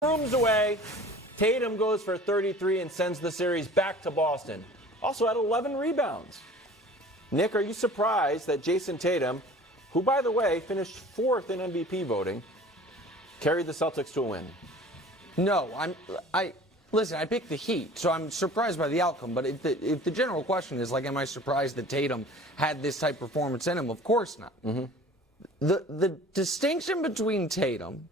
Rooms away. Tatum goes for 33 and sends the series back to Boston. Also had 11 rebounds. Nick, are you surprised that Jayson Tatum, who, by the way, finished fourth in MVP voting, carried the Celtics to a win? No, listen, I picked the Heat, so I'm surprised by the outcome. But if the general question is, like, am I surprised that Tatum had this type of performance in him? Of course not. Mm-hmm. The distinction between Tatum,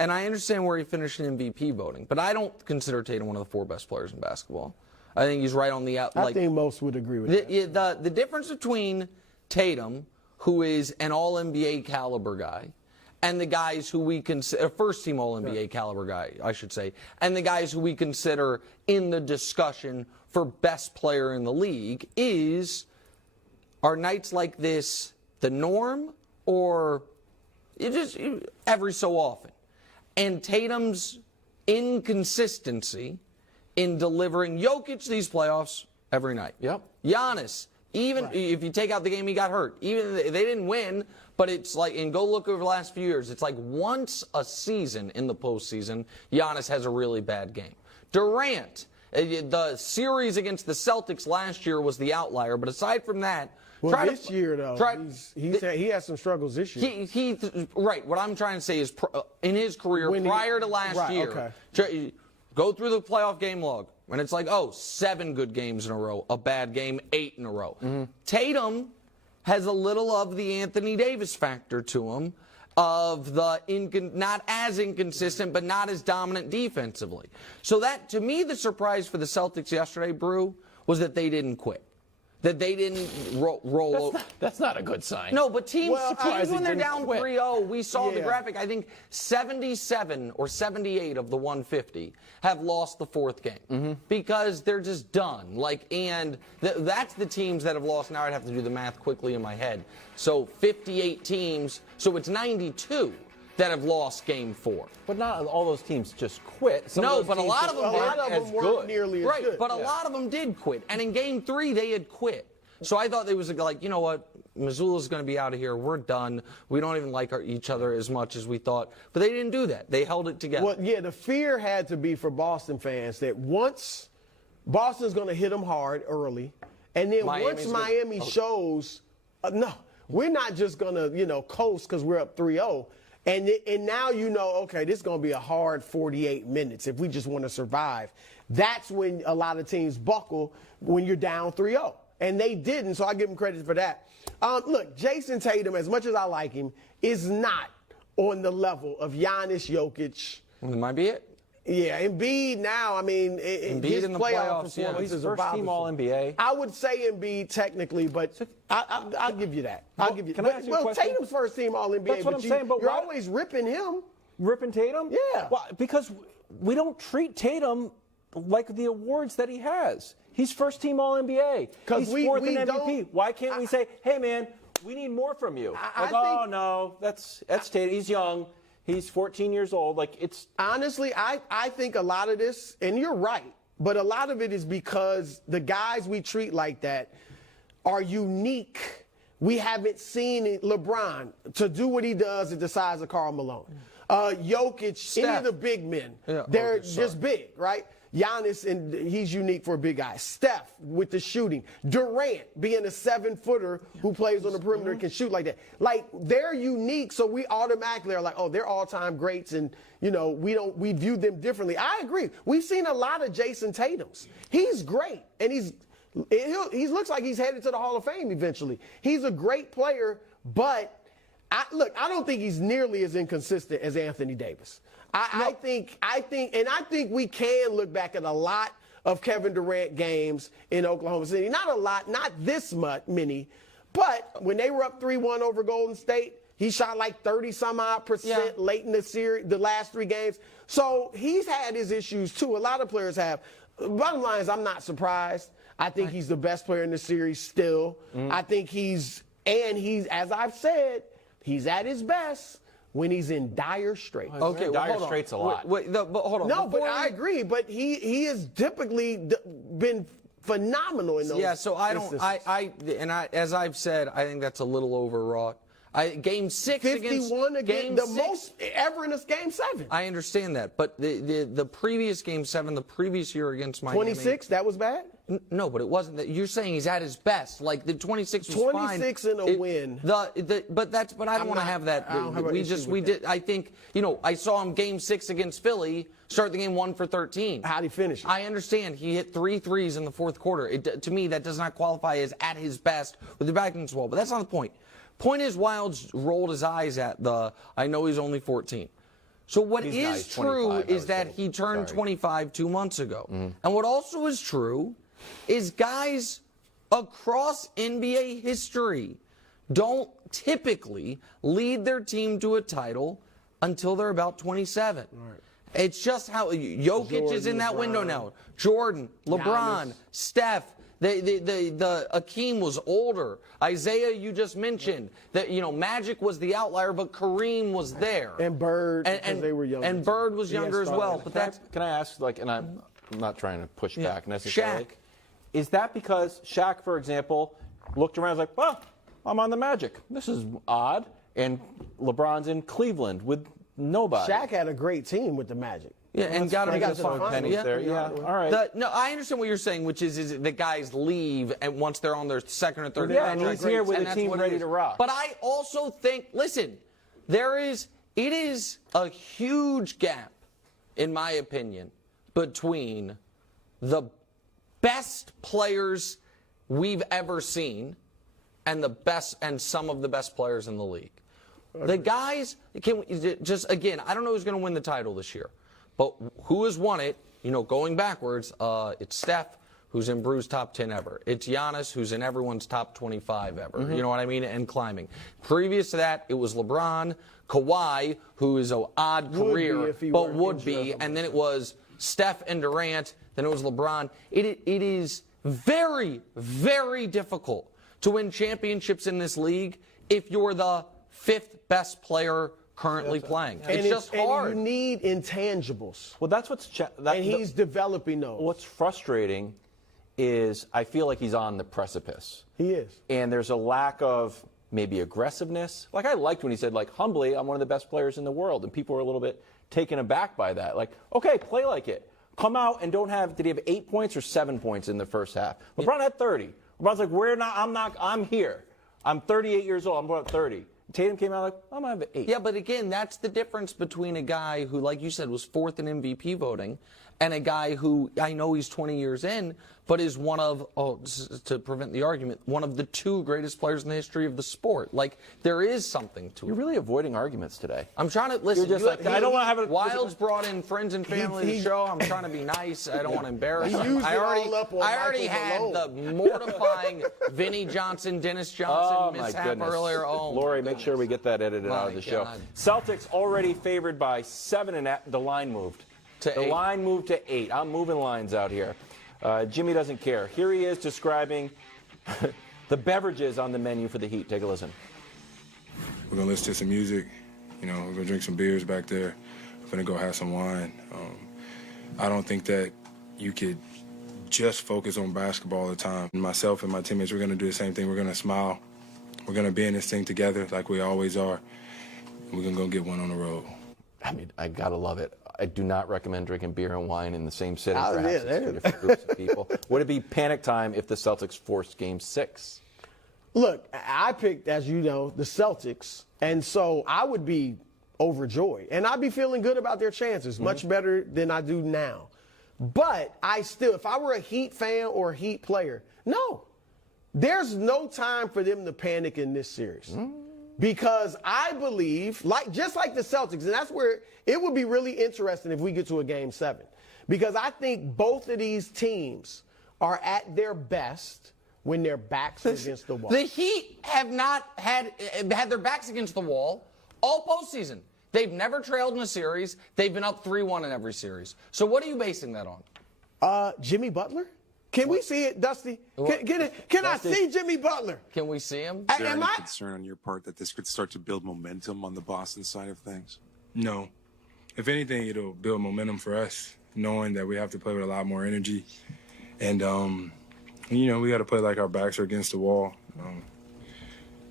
and I understand where he finished in MVP voting, but I don't consider Tatum one of the four best players in basketball. I think he's right on the out. I think most would agree with that. The difference between Tatum, who is an All-NBA caliber guy, and the guys who we consider first-team All-NBA caliber guy, I should say, and the guys who we consider in the discussion for best player in the league is, are nights like this the norm, or every so often? And Tatum's inconsistency in delivering Jokic these playoffs every night. Yep. Giannis, even if you take out the game he got hurt, even they didn't win, but it's like, and go look over the last few years, it's like once a season in the postseason, Giannis has a really bad game. Durant, the series against the Celtics last year was the outlier, but aside from that, this year, though, he has some struggles this year. Right. What I'm trying to say is, in his career, prior to last year, go through the playoff game log, when it's like, 7 good games in a row, a bad game, 8 in a row. Mm-hmm. Tatum has a little of the Anthony Davis factor to him, of the not as inconsistent, but not as dominant defensively. So that, to me, the surprise for the Celtics yesterday, Brew, was that they didn't quit. That they didn't roll over. That's not a good sign. No, but teams when they're down 3-0, we saw the graphic. I think 77 or 78 of the 150 have lost the fourth game because they're just done. That's the teams that have lost. Now I'd have to do the math quickly in my head. So 58 teams. So it's 92 that have lost game 4. But not all those teams just quit. But a lot of them weren't nearly as good. But a lot of them did quit. And in game 3, they had quit. So I thought they was like, you know what, Missoula's going to be out of here. We're done. We don't even like each other as much as we thought. But they didn't do that. They held it together. Well, yeah, the fear had to be for Boston fans that once Boston's going to hit them hard early, and then once Miami shows, no, we're not just going to, coast because we're up 3-0. And now okay, this is going to be a hard 48 minutes if we just want to survive. That's when a lot of teams buckle, when you're down 3-0. And they didn't, so I give them credit for that. Look, Jayson Tatum, as much as I like him, is not on the level of Giannis, Jokic. It might be it. Yeah, Embiid now, Embiid his in the playoff He's performance is first-team All-NBA. I would say Embiid technically, but I'll give you that. I'll give you. Can I ask you a question? Tatum's first-team All-NBA. That's what I'm saying. But you're always ripping him. Ripping Tatum? Yeah. Well, because we don't treat Tatum like the awards that he has. He's first-team All-NBA. He's fourth in MVP. Why can't we say, hey, man, we need more from you? No, that's Tatum. He's young. He's 14 years old. Honestly, I think a lot of this, and you're right, but a lot of it is because the guys we treat like that are unique. We haven't seen LeBron to do what he does at the size of Karl Malone. Jokic, Steph. any of the big men, they're just big, right? Giannis, and he's unique for a big guy. Steph with the shooting. Durant being a 7-footer who plays on the perimeter and can shoot like that. They're unique, so we automatically are like, they're all-time greats, and we view them differently. I agree. We've seen a lot of Jayson Tatums. He's great, and he looks like he's headed to the Hall of Fame eventually. He's a great player, but I don't think he's nearly as inconsistent as Anthony Davis. I think we can look back at a lot of Kevin Durant games in Oklahoma City. Not a lot, not this many, but when they were up 3-1 over Golden State, he shot like 30-some-odd% late in the series, the last 3 games. So he's had his issues too. A lot of players have. Bottom line is, I'm not surprised. I think he's the best player in the series still. I think he's, as I've said, he's at his best when he's in dire straits. Okay, dire straits a lot. But hold on. No, but I agree. But he has typically been phenomenal in those. Yeah, so as I've said, I think that's a little overwrought. Game 6 51 against again, the most ever in this Game 7. I understand that, but the previous Game 7, the previous year against Miami. 26, that was bad? No, but it wasn't that. You're saying he's at his best. Like the 26 was 26 fine. in a win. But I don't want to have that. I think, I saw him Game 6 against Philly, start the game 1 for 13. How'd he finish? I understand he hit 3 threes in the fourth quarter. To me, that does not qualify as at his best with the back against the wall. But that's not the point. Point is, Wildes rolled his eyes at I know he's only 14. So what is true is that he turned 25 2 months ago. And what also is true is guys across NBA history don't typically lead their team to a title until they're about 27. Right. It's just how Jokic is in that window now. Jordan, LeBron, Steph. The Akeem was older. Isaiah, you just mentioned that Magic was the outlier, but Kareem was there. And Bird, because they were younger. And Bird was younger as well. But can I ask, and I'm not trying to push back necessarily. Shaq. Is that because Shaq, for example, looked around and was like, well, I'm on the Magic. This is odd. And LeBron's in Cleveland with nobody. Shaq had a great team with the Magic. Yeah, and got to the pennies there. Yeah, all right. No, I understand what you're saying, which is the guys leave and once they're on their second or third. Yeah, and he's here with a team ready to rock. But I also think, listen, it is a huge gap, in my opinion, between the best players we've ever seen and some of the best players in the league. The guys I don't know who's going to win the title this year, but who has won it? Going backwards, it's Steph, who's in Brew's top 10 ever. It's Giannis, who's in everyone's top 25 ever. You know what I mean? And climbing. Previous to that, it was LeBron, Kawhi, who is an odd career, but would be, and then it was Steph and Durant. Then it was LeBron. It is very, very difficult to win championships in this league if you're the 5th best player currently playing. It's just hard. And you need intangibles. Well, that's what's and he's developing those. What's frustrating is I feel like he's on the precipice. He is. And there's a lack of maybe aggressiveness. Like I liked when he said, humbly, I'm one of the best players in the world. And people were a little bit taken aback by that. Okay, play like it. Come out and did he have 8 points or 7 points in the first half? LeBron had 30. LeBron's like, I'm here. I'm 38 years old. I'm about 30. Tatum came out I'm going to have 8. Yeah, but again, that's the difference between a guy who, like you said, was 4th in MVP voting and a guy who, I know he's 20 years in, but is one of, to prevent the argument, one of the 2 greatest players in the history of the sport. There is something to it. You're really avoiding arguments today. I'm trying to listen. You're just I don't want to have a Wildes brought in friends and family to the show. I'm trying to be nice. I don't want to embarrass him. I already had the mortifying Vinnie Johnson, Dennis Johnson mishap earlier. Lori, make sure we get that edited out of the show. Celtics already favored by 7, and the line moved. The line moved to 8. I'm moving lines out here. Jimmy doesn't care. Here he is describing the beverages on the menu for the Heat. Take a listen. We're going to listen to some music. We're going to drink some beers back there. We're going to go have some wine. I don't think that you could just focus on basketball all the time. Myself and my teammates, we're going to do the same thing. We're going to smile. We're going to be in this thing together like we always are. We're going to go get one on the road. I mean, I got to love it. I do not recommend drinking beer and wine in the same sitting. Perhaps it's 2 different groups of people. Would it be panic time if the Celtics forced Game 6? Look, I picked, as you know, the Celtics, and so I would be overjoyed. And I'd be feeling good about their chances, much better than I do now. But if I were a Heat fan or a Heat player, no. There's no time for them to panic in this series. Because I believe, just like the Celtics, and that's where it would be really interesting if we get to a Game 7. Because I think both of these teams are at their best when their backs are against the wall. The Heat have not had their backs against the wall all postseason. They've never trailed in a series. They've been up 3-1 in every series. So what are you basing that on? Jimmy Butler? Can we see it, Dusty? Can I see Jimmy Butler? Can we see him? Is there any concern on your part that this could start to build momentum on the Boston side of things? No. If anything, it'll build momentum for us, knowing that we have to play with a lot more energy. And, we got to play like our backs are against the wall.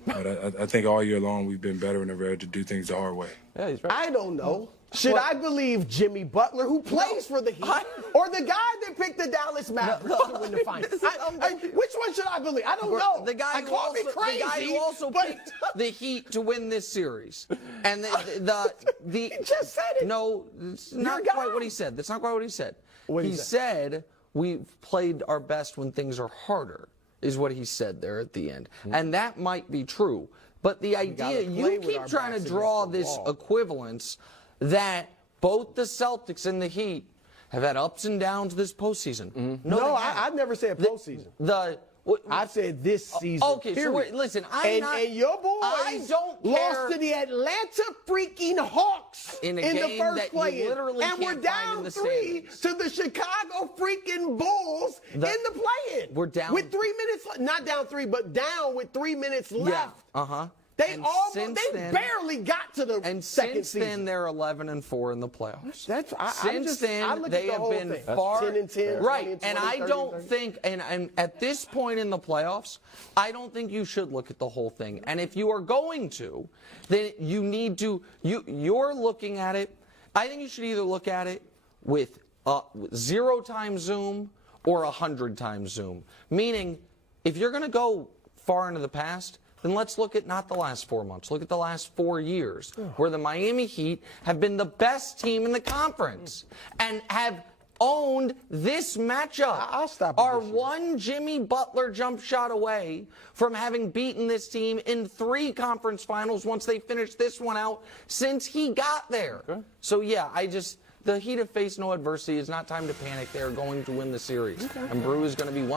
But I think all year long we've been better and ready to do things the hard way. Yeah, he's right. I don't know. Should I believe Jimmy Butler, who plays for the Heat, or the guy that picked the Dallas Mavericks to win the finals? Which one should I believe? I don't know. The guy who also picked the Heat to win this series. And he just said it. No, it's not quite what he said. That's not quite what he said. He said we've played our best when things are harder, is what he said there at the end. And that might be true. But the idea, you keep trying to draw this equivalence that both the Celtics and the Heat have had ups and downs this postseason. No, I've never said postseason. I've said this season. Okay, period. So listen, and your boys lost to the Atlanta freaking Hawks in the first play-in, and we're down 3 to the Chicago freaking Bulls in the play-in. We're down with 3 minutes, not down 3, but down with 3 minutes left. Yeah, They barely got to the second season. And since then, they're 11-4 in the playoffs. Since then, they have been far 10-10, right. 20-20, And I 30, don't 30. think, and at this point in the playoffs, I don't think you should look at the whole thing. And if you are going to, then you need to. You're looking at it. I think you should either look at it with 0 times zoom or 100 times zoom. Meaning, if you're going to go far into the past, then let's look at not the last 4 months. Look at the last 4 years, where the Miami Heat have been the best team in the conference and have owned this matchup. I'll stop at Are this year. one Jimmy Butler jump shot away from having beaten this team in 3 conference finals once they finished this one out since he got there. So, yeah, the Heat have faced no adversity. It's not time to panic. They're going to win the series. And Brew is going to be one.